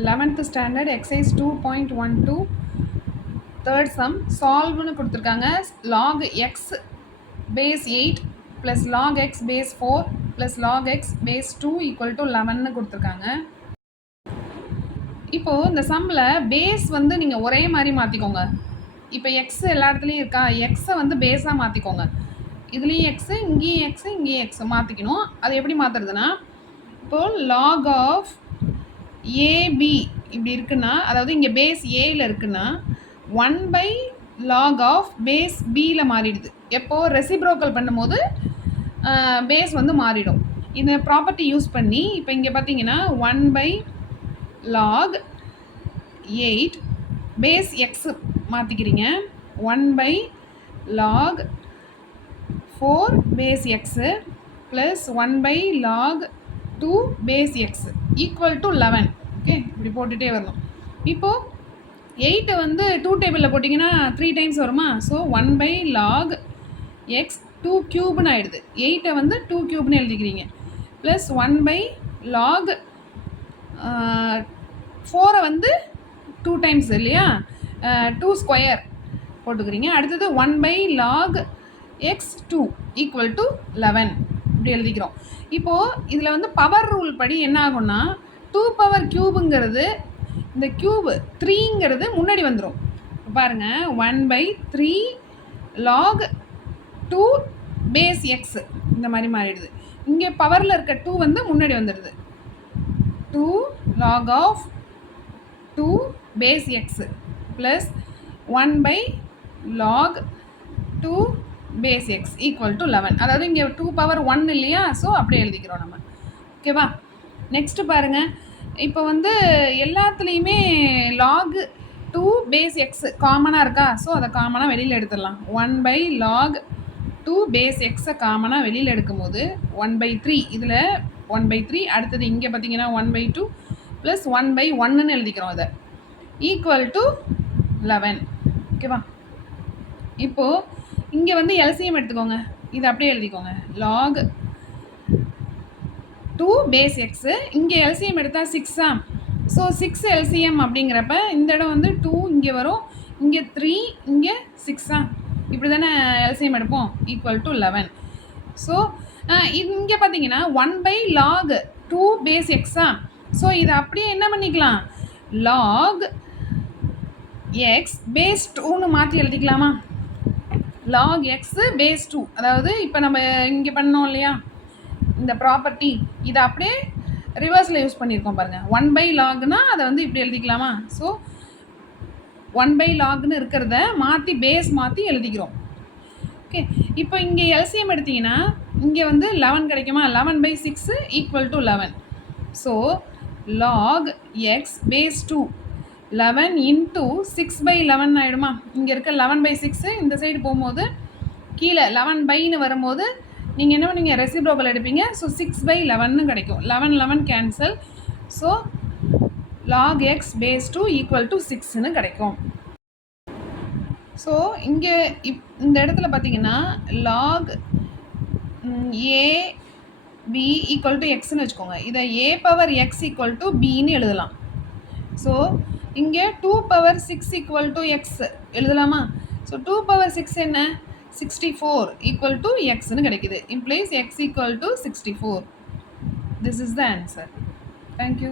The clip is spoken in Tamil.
11th standard exercise 2.12 third sum solveனு கொடுத்துருக்காங்க. log x base 8 plus log x base 4 plus log x base 2 equal to 11 கொடுத்துருக்காங்க. இப்போ இந்த சம்மில் பேஸ் வந்து நீங்கள் ஒரே மாதிரி மாற்றிக்கோங்க. இப்போ எக்ஸ் எல்லா இடத்துலையும் இருக்கா, எக்ஸை வந்து பேஸாக மாற்றிக்கோங்க. இதுலேயும் எக்ஸு, இங்கேயும் எக்ஸு, இங்கேயும் எக்ஸு மாற்றிக்கணும். அது எப்படி மாற்றுறதுன்னா, இப்போது லாக் ஆஃப் ஏபி இப்படி இருக்குன்னா, அதாவது இங்கே பேஸ் ஏயில் இருக்குன்னா 1/log ஆஃப் பேஸ் பியில் மாறிடுது. எப்போது ரெசிப்ரோக்கல் பண்ணும்போது பேஸ் வந்து மாறிடும். இந்த ப்ராப்பர்ட்டி யூஸ் பண்ணி இப்போ இங்கே பார்த்தீங்கன்னா 1/log 8 பேஸ் எக்ஸு மாற்றிக்கிறீங்க. 1/log 4 base x plus 1/log 2 base x equal to 11. Okay, இப்படி போட்டுகிட்டே வரணும். இப்போது 8 வந்து 2 டேபிளில் போட்டிங்கன்னா 3 டைம்ஸ் வருமா. ஸோ 1/log x 2 க்யூப்னு ஆகிடுது. 8 வந்து 2 க்யூப்னு எழுதிக்கிறீங்க. ப்ளஸ் 1/log 4 வந்து 2 டைம்ஸ் இல்லையா, 2 ஸ்கொயர் போட்டுக்கிறீங்க. அடுத்தது 1/log x 2 ஈக்குவல் டு 11 இப்படி எழுதிக்கிறோம். இப்போது இதில் வந்து பவர் ரூல் படி என்ன ஆகும்னா, 2 பவர் க்யூபுங்கிறது இந்த க்யூபு 3ங்கிறது முன்னாடி வந்துடும். பாருங்கள், 1/3 log 2 பேஸ் எக்ஸு இந்த மாதிரி மாறிடுது. இங்கே பவரில் இருக்க 2 வந்து முன்னாடி வந்துடுது. 2 log of 2 base x plus 1/log 2 base x equal to 11. அதாவது இங்கே 2 பவர் 1 இல்லையா, ஸோ அப்படியே எழுதிக்கிறோம் நம்ம. ஓகேவா, நெக்ஸ்ட்டு பாருங்கள். இப்போ வந்து எல்லாத்துலேயுமே log 2 பேஸ் எக்ஸு காமனாக இருக்கா, ஸோ அதை காமனாக வெளியில் எடுத்துடலாம். 1/log 2 பேஸ் எக்ஸை காமனாக வெளியில் எடுக்கும்போது 1/3, இதில் 1/3, அடுத்தது இங்கே பார்த்தீங்கன்னா 1/2 ப்ளஸ் 1/1ன்னு எழுதிக்கிறோம். அதை ஈக்குவல் டு 11. ஓகேவா, இப்போது இங்கே வந்து எல்சிஎம் எடுத்துக்கோங்க. இதை அப்படியே எழுதிக்கோங்க. log 2 பேஸ் எக்ஸு, இங்கே எல்சிஎம் எடுத்தால் 6ஆ, ஸோ 6 எல்சிஎம் அப்படிங்கிறப்ப இந்த இடம் வந்து 2 இங்கே வரும், இங்கே 3, இங்கே 6ஆ, இப்படி தானே எல்சிஎம் எடுப்போம். Equal to 11. ஸோ இங்கே பார்த்தீங்கன்னா 1/log 2 பேஸ் எக்ஸா, ஸோ இதை அப்படியே என்ன பண்ணிக்கலாம், log x பேஸ் 2ன்னு மாற்றி எழுதிக்கலாமா. log x பேஸ் 2, அதாவது இப்போ நம்ம இங்கே பண்ணோம் இல்லையா இந்த ப்ராப்பர்ட்டி, இதை அப்படியே ரிவர்ஸில் யூஸ் பண்ணியிருக்கோம் பாருங்கள். 1/logனா அதை வந்து இப்படி எழுதிக்கலாமா. ஸோ 1/logன்னு இருக்கிறத மாற்றி பேஸ் மாற்றி எழுதிக்கிறோம். ஓகே, இப்போ இங்கே எல்சிஎம் எடுத்திங்கன்னா இங்கே வந்து 11 கிடைக்குமா. 11/6 equal to 11. So log x base 2 11 into 6/11 ஆகிடுமா. இங்கே இருக்க 11/6 இந்த சைடு போகும்போது கீழே 11/ன்னு வரும்போது நீங்கள் என்ன பண்ணுவீங்க, ரெசிப்ரோக்கல் எடுப்பீங்க. ஸோ 6/11 கிடைக்கும். 11 11 cancel. So log x base 2 equal to 6ன்னு கிடைக்கும். ஸோ இங்கே இந்த இடத்துல பார்த்தீங்கன்னா log a b equal to எக்ஸ்ன்னு வச்சுக்கோங்க. இதை a power x equal to பின்னு எழுதலாம். ஸோ இங்கே 2 பவர் 6 ஈக்குவல் டு எக்ஸ் எழுதலாமா. ஸோ 2 பவர் 6 என்ன, 64 ஈக்குவல் டு எக்ஸ்ன்னு கிடைக்குது. Implies x equal to 64. This is the answer. Thank you.